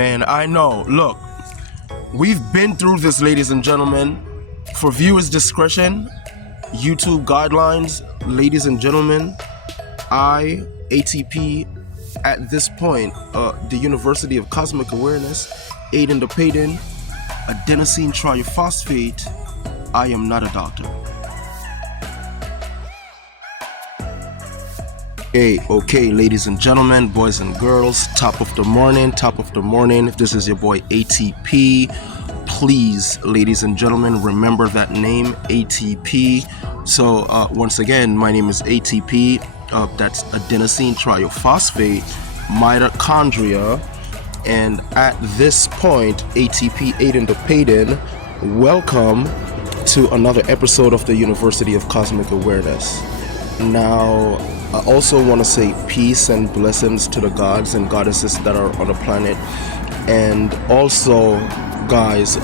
And I know, look, we've been through this, ladies and gentlemen. For viewers' discretion, YouTube guidelines, ladies and gentlemen, ATP, at this point, the University of Cosmic Awareness, Aidenthepayden, adenosine triphosphate, I am not a doctor. Okay, ladies and gentlemen, boys and girls, top of the morning. This is your boy ATP. Please, ladies and gentlemen, remember that name, ATP. So, once again, my name is ATP. That's adenosine triphosphate, mitochondria. And at this point, ATP Aidenthepayden, welcome to another episode of the University of Cosmic Awareness. Now, I also want to say peace and blessings to the gods and goddesses that are on the planet. And also, guys,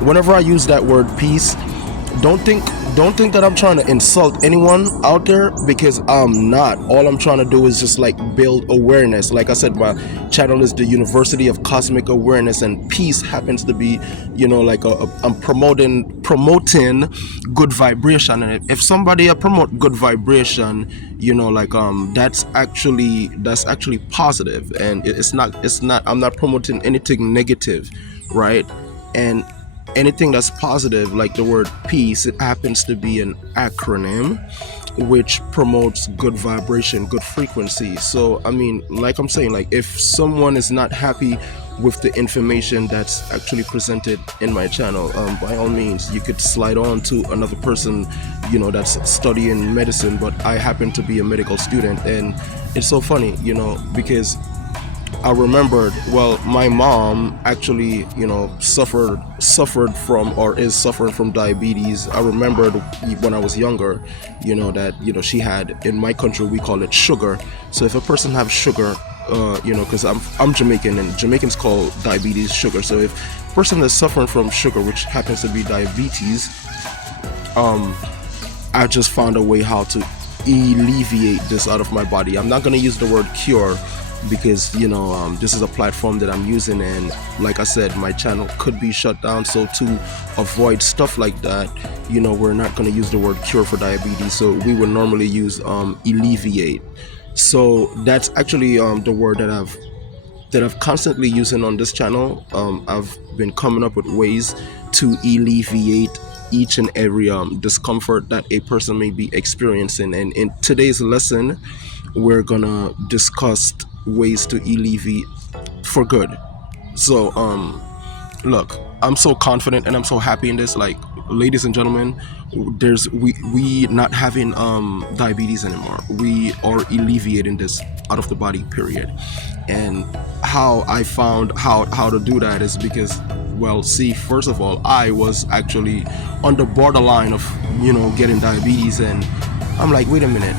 whenever I use that word peace, don't think that I'm trying to insult anyone out there, because I'm not. All I'm trying to do is just like build awareness. Like I said, my channel is the University of Cosmic Awareness, and peace happens to be, like I'm promoting good vibration. And if somebody promote good vibration, that's actually positive, and it's not. I'm not promoting anything negative, right? And anything that's positive, like the word peace, it happens to be an acronym which promotes good vibration, good frequency. So I mean, like I'm saying, like if someone is not happy with the information that's actually presented in my channel, by all means, you could slide on to another person, that's studying medicine. But I happen to be a medical student, and it's so funny, because I remembered, well, my mom actually, suffered from, or is suffering from, diabetes. I remembered when I was younger, that, she had, in my country, we call it sugar. So if a person has sugar, because I'm Jamaican, and Jamaicans call diabetes sugar. So if a person is suffering from sugar, which happens to be diabetes, I just found a way how to alleviate this out of my body. I'm not going to use the word cure, because this is a platform that I'm using, and like I said, my channel could be shut down. So to avoid stuff like that, we're not going to use the word cure for diabetes. So we would normally use alleviate. So that's actually the word that I've constantly using on this channel. I've been coming up with ways to alleviate each and every discomfort that a person may be experiencing. And in today's lesson, we're gonna discuss ways to alleviate for good. So look, I'm so confident and I'm so happy in this. Like, ladies and gentlemen, we not having diabetes anymore. We are alleviating this out of the body, period. And how I found how to do that is because, well, see, first of all, I was actually on the borderline of getting diabetes, and I'm like, wait a minute,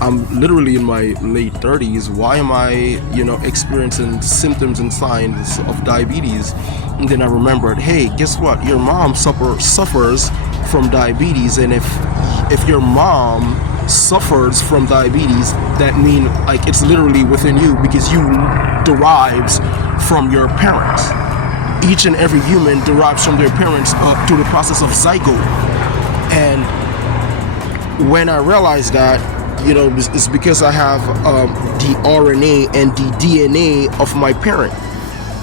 I'm literally in my late 30s. Why am I, experiencing symptoms and signs of diabetes? And then I remembered, hey, guess what? Your mom suffers from diabetes, and if your mom suffers from diabetes, that means like it's literally within you, because you derives from your parents. Each and every human derives from their parents through the process of zygote. And when I realized that, it's because I have the RNA and the DNA of my parent.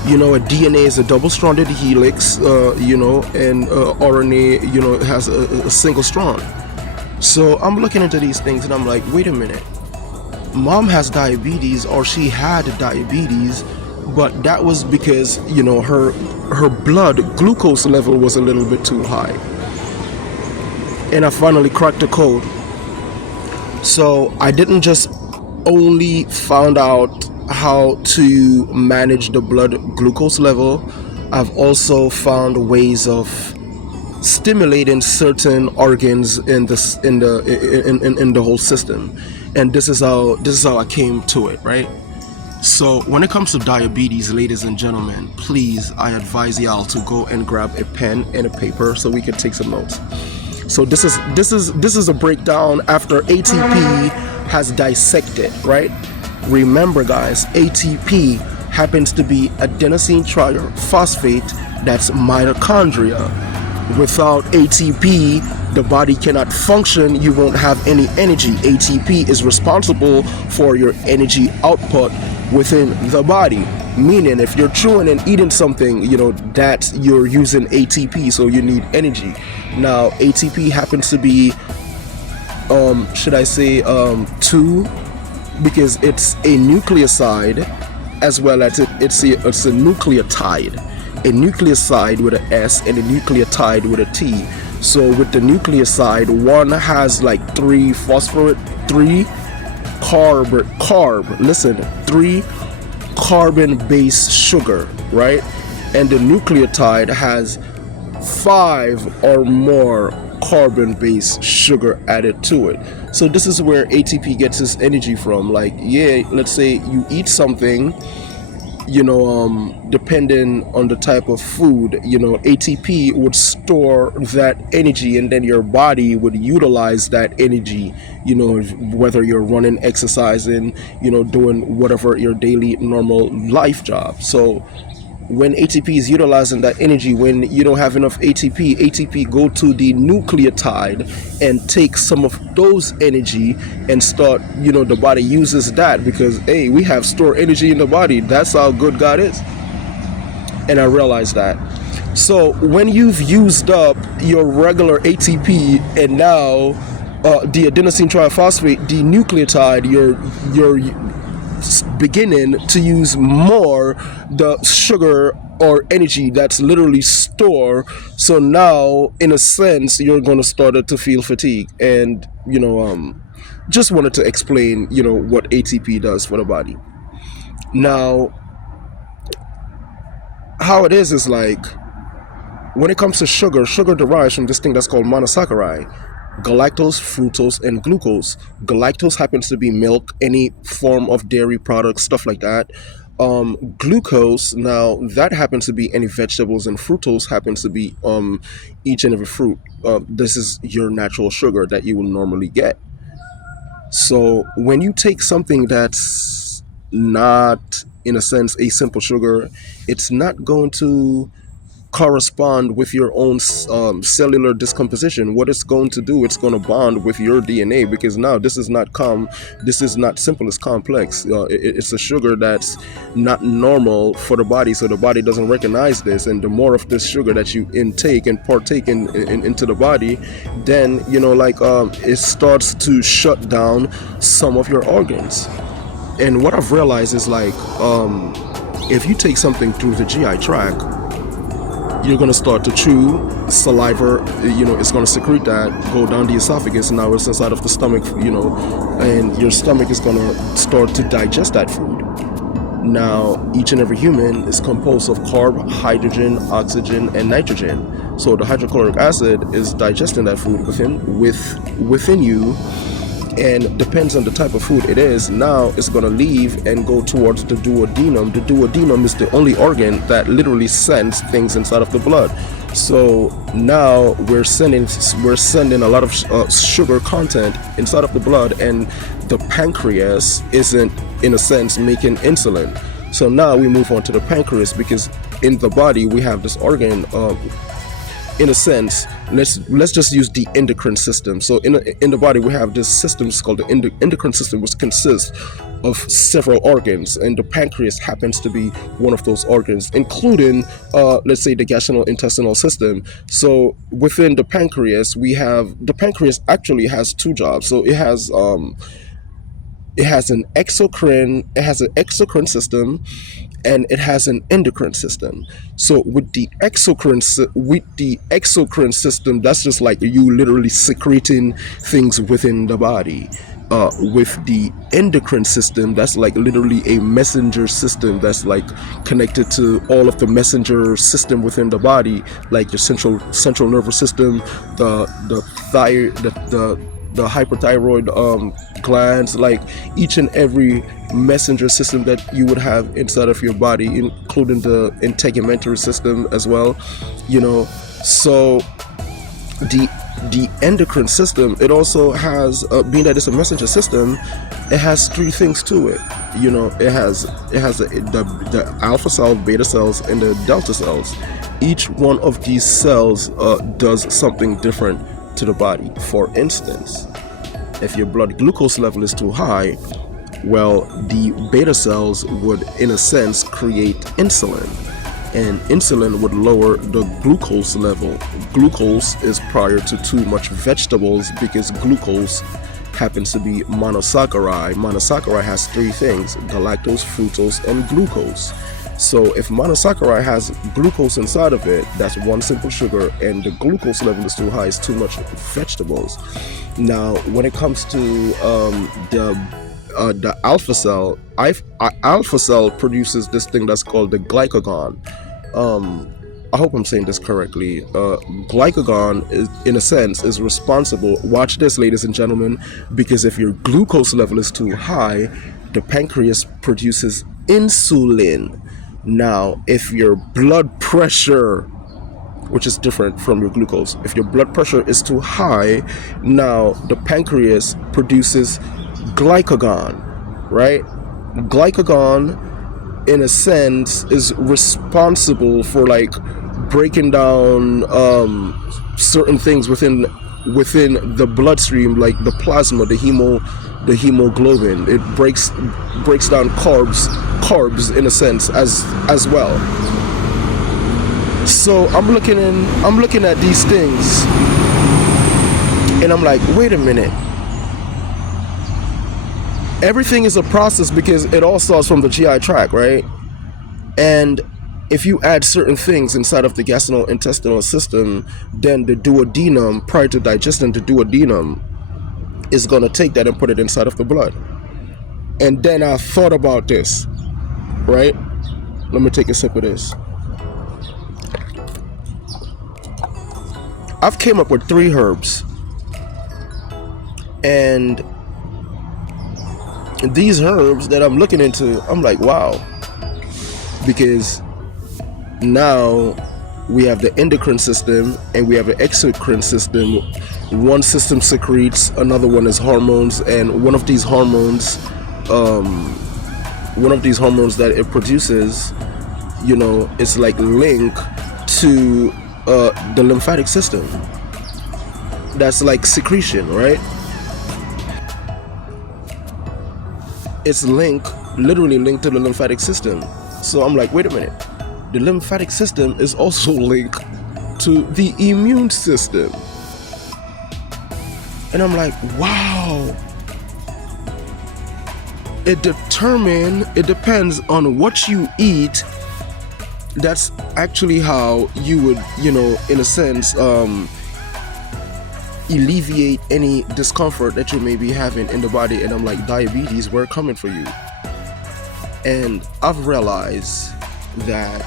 A DNA is a double-stranded helix, and RNA, has a single strand. So I'm looking into these things, and I'm like, wait a minute. Mom has diabetes, or she had diabetes, but that was because, her blood glucose level was a little bit too high. And I finally cracked the code. So I didn't just only found out how to manage the blood glucose level. I've also found ways of stimulating certain organs in the whole system. And this is how I came to it, right? So when it comes to diabetes, ladies and gentlemen, please, I advise y'all to go and grab a pen and a paper so we can take some notes. So this is a breakdown after ATP has dissected, right? Remember, guys, ATP happens to be adenosine triphosphate, that's mitochondria. Without ATP, the body cannot function. You won't have any energy. ATP is responsible for your energy output within the body. Meaning, if you're chewing and eating something, that you're using ATP, so you need energy. Now, ATP happens to be, should I say, two, because it's a nucleoside as well as it's a nucleotide. A nucleoside with an S and a nucleotide with a T. So with the nucleoside, one has like three carbon-based sugar, right? And the nucleotide has 5 or more carbon-based sugar added to it. So this is where ATP gets its energy from. Like, yeah, let's say you eat something, depending on the type of food, ATP would store that energy, and then your body would utilize that energy, whether you're running, exercising, doing whatever your daily normal life job. So when ATP is utilizing that energy, when you don't have enough ATP go to the nucleotide and take some of those energy and start, the body uses that because, hey, we have stored energy in the body. That's how good God is. And I realized that. So when you've used up your regular ATP and now the adenosine triphosphate, the nucleotide, you're beginning to use more the sugar or energy that's literally stored. So now, in a sense, you're going to start to feel fatigue. And just wanted to explain what ATP does for the body. Now, how it is like, when it comes to sugar derives from this thing that's called monosaccharide: galactose, fructose, and glucose. Galactose happens to be milk, any form of dairy products, stuff like that. Glucose, now that happens to be any vegetables, and fructose happens to be each and every fruit. This is your natural sugar that you will normally get. So when you take something that's not, in a sense, a simple sugar, it's not going to correspond with your own cellular discomposition. What it's going to do, it's going to bond with your DNA, because now this is not simple, it's complex. It's a sugar that's not normal for the body, so the body doesn't recognize this. And the more of this sugar that you intake and partake into the body, then it starts to shut down some of your organs. And what I've realized is if you take something through the GI tract, you're going to start to chew saliva, it's going to secrete that, go down the esophagus, and now it's inside of the stomach, and your stomach is going to start to digest that food. Now, each and every human is composed of carb, hydrogen, oxygen, and nitrogen. So the hydrochloric acid is digesting that food within you, and depends on the type of food it is. Now it's going to leave and go towards the duodenum. The duodenum is the only organ that literally sends things inside of the blood. So now we're sending a lot of sugar content inside of the blood, and the pancreas isn't, in a sense, making insulin. So now we move on to the pancreas, because in the body we have this organ, in a sense, let's just use the endocrine system. So in the body we have this system called the endocrine system, which consists of several organs, and the pancreas happens to be one of those organs, including let's say the gastrointestinal system. So within the pancreas actually has two jobs. So it has an exocrine system, and it has an endocrine system. So with the exocrine system, that's just like you literally secreting things within the body. With the endocrine system, that's like literally a messenger system that's like connected to all of the messenger system within the body, like your central nervous system, the hyperthyroid glands, like each and every messenger system that you would have inside of your body, including the integumentary system as well. So the the endocrine system, it also has, being that it's a messenger system, it has three things to it. The alpha cells, beta cells, and the delta cells. Each one of these cells does something different to the body. For instance, if your blood glucose level is too high, well, the beta cells would, in a sense, create insulin, and insulin would lower the glucose level. Glucose is prior to too much vegetables because glucose happens to be monosaccharide. Monosaccharide has three things: galactose, fructose, and glucose. So if monosaccharide has glucose inside of it, that's one simple sugar, and the glucose level is too high, it's too much vegetables. Now, when it comes to the alpha cell produces this thing that's called the glycagon. I hope I'm saying this correctly. Glycagon, is, in a sense, is responsible. Watch this, ladies and gentlemen, because if your glucose level is too high, the pancreas produces insulin. Now, if your blood pressure, which is different from your glucose, if your blood pressure is too high, now the pancreas produces glycagon, right? Glycagon, in a sense, is responsible for like breaking down certain things within the bloodstream, like the plasma, the hemoglobin. It breaks down carbs in a sense as well. So I'm looking at these things, and I'm like, wait a minute. Everything is a process because it all starts from the GI tract, right? And if you add certain things inside of the gastrointestinal system, then the duodenum, prior to digesting, the duodenum is going to take that and put it inside of the blood. And then I thought about this, right? Let me take a sip of this. I've came up with 3 herbs, and these herbs that I'm looking into, I'm like, wow, because now we have the endocrine system and we have the exocrine system. One system secretes, another one is hormones, and one of these hormones that it produces, it's like linked to the lymphatic system. That's like secretion, right? It's literally linked to the lymphatic system. So I'm like, wait a minute, the lymphatic system is also linked to the immune system. And I'm like, wow. It depends on what you eat. That's actually how you would, in a sense, alleviate any discomfort that you may be having in the body. And I'm like, diabetes, we're coming for you. And I've realized that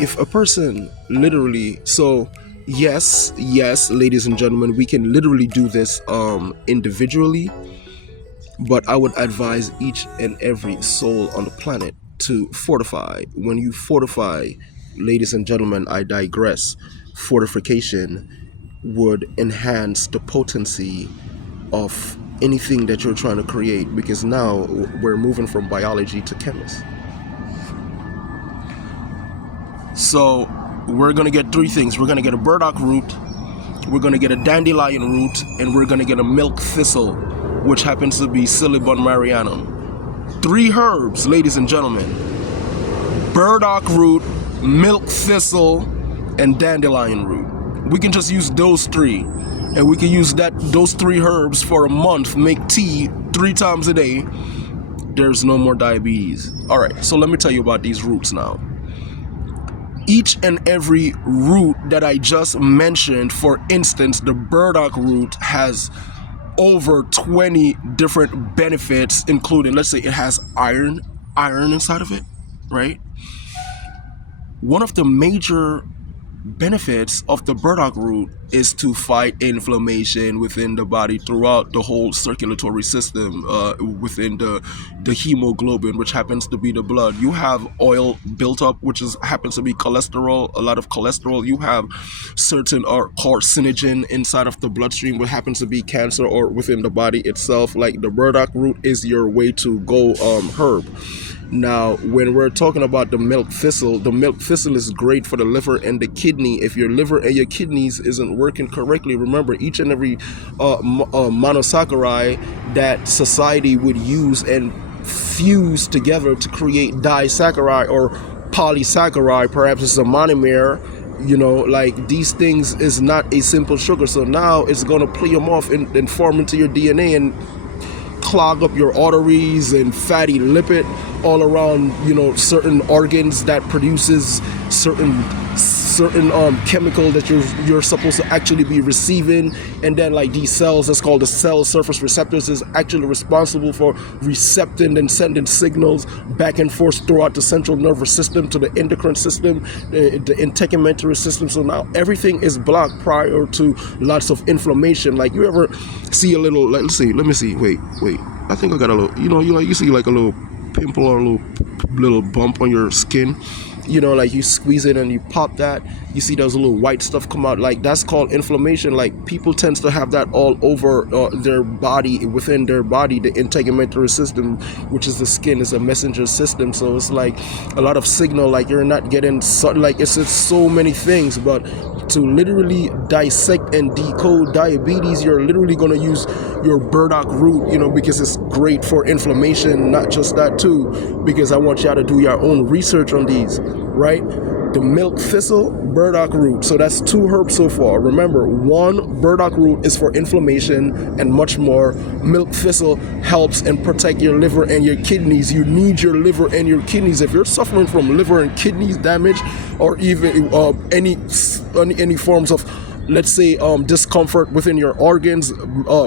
if a person literally, so yes, ladies and gentlemen, we can literally do this individually, but I would advise each and every soul on the planet to fortify. When you fortify, ladies and gentlemen, I digress, fortification would enhance the potency of anything that you're trying to create, because now we're moving from biology to chemistry. So we're going to get 3 things. We're going to get a burdock root, we're going to get a dandelion root, and we're going to get a milk thistle, which happens to be Silybum marianum. 3 herbs, ladies and gentlemen: burdock root, milk thistle, and dandelion root. We can just use those 3, and we can use those 3 herbs for a month, make tea 3 times a day. There's no more diabetes. All right, so let me tell you about these roots now. Each and every root that I just mentioned, for instance, the burdock root has over 20 different benefits, including, let's say it has iron inside of it, right? One of the major benefits of the burdock root is to fight inflammation within the body throughout the whole circulatory system, within the hemoglobin, which happens to be the blood. You have oil built up, which happens to be cholesterol, a lot of cholesterol. You have certain carcinogen inside of the bloodstream, what happens to be cancer or within the body itself. Like the burdock root is your way to go herb. Now, when we're talking about the milk thistle is great for the liver and the kidney. If your liver and your kidneys isn't working correctly, remember each and every monosaccharide that society would use and fuse together to create disaccharide or polysaccharide, perhaps it's a monomer. Like these things is not a simple sugar. So now it's going to play them off and form into your DNA and clog up your arteries and fatty lipid all around, certain organs that produces certain chemical that you're supposed to actually be receiving. And then like these cells, that's called the cell surface receptors, is actually responsible for recepting and sending signals back and forth throughout the central nervous system to the endocrine system, the integumentary system. So now everything is blocked prior to lots of inflammation. Like you ever see a little, let me see, wait, I think I got a little, you see like a little pimple or a little bump on your skin, like you squeeze it and you pop that, you see those little white stuff come out. Like that's called inflammation. Like people tends to have that all over their body, within their body. The integumentary system, which is the skin, is a messenger system. So it's like a lot of signal, like you're not getting like it's so many things. But to literally dissect and decode diabetes, you're literally going to use your burdock root, because it's great for inflammation. Not just that too, because I want y'all to do your own research on these, right? The milk thistle, burdock root. So that's 2 herbs so far. Remember, 1, burdock root is for inflammation and much more. Milk thistle helps and protect your liver and your kidneys. You need your liver and your kidneys. If you're suffering from liver and kidneys damage, or even any forms of, let's say, discomfort within your organs,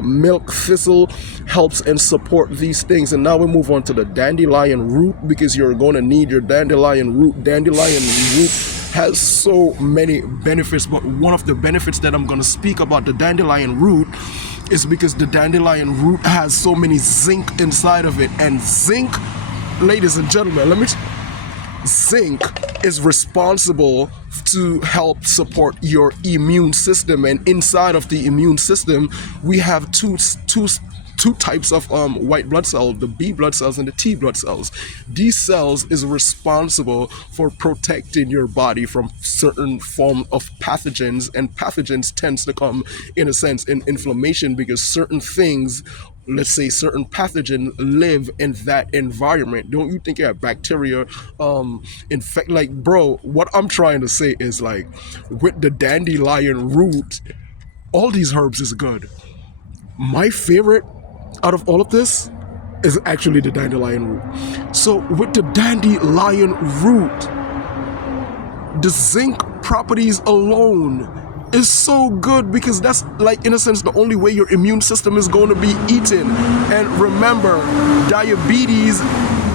milk thistle helps and support these things. And now we move on to the dandelion root, because you're going to need your dandelion root. Dandelion root has so many benefits, but one of the benefits that I'm going to speak about the dandelion root is because the dandelion root has so many zinc inside of it. And zinc, ladies and gentlemen, zinc is responsible to help support your immune system. And inside of the immune system, we have two types of white blood cells, the B blood cells and the T blood cells. These cells is responsible for protecting your body from certain form of pathogens, and pathogens tends to come, in a sense, in inflammation, because certain things, let's say certain pathogens, live in that environment. Don't you think you have bacteria infect? Like, bro, what I'm trying to say is, like, with the dandelion root, all these herbs is good. My favorite out of all of this is actually the dandelion root. So with the dandelion root, the zinc properties alone is so good, because that's, like, in a sense, the only way your immune system is going to be eaten. And remember, diabetes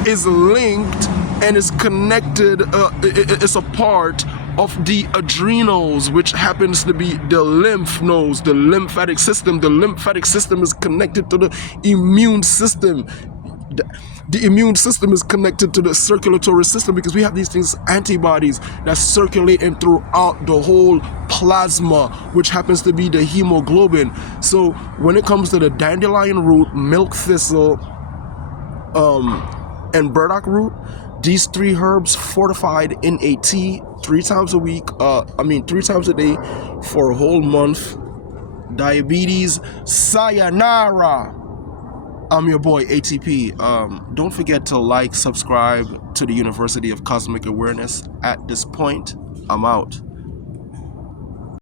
is linked and is connected, it's a part of the adrenals, which happens to be the lymph nodes, the lymphatic system. The lymphatic system is connected to the immune system. The immune system is connected to the circulatory system, because we have these things, antibodies, that circulate in throughout the whole plasma, which happens to be the hemoglobin. So when it comes to the dandelion root, milk thistle, and burdock root, these 3 herbs fortified in a tea 3 times a week, 3 times a day for a whole month. Diabetes, sayonara. I'm your boy ATP. Don't forget to like, subscribe to the University of Cosmic Awareness. At this point, I'm out.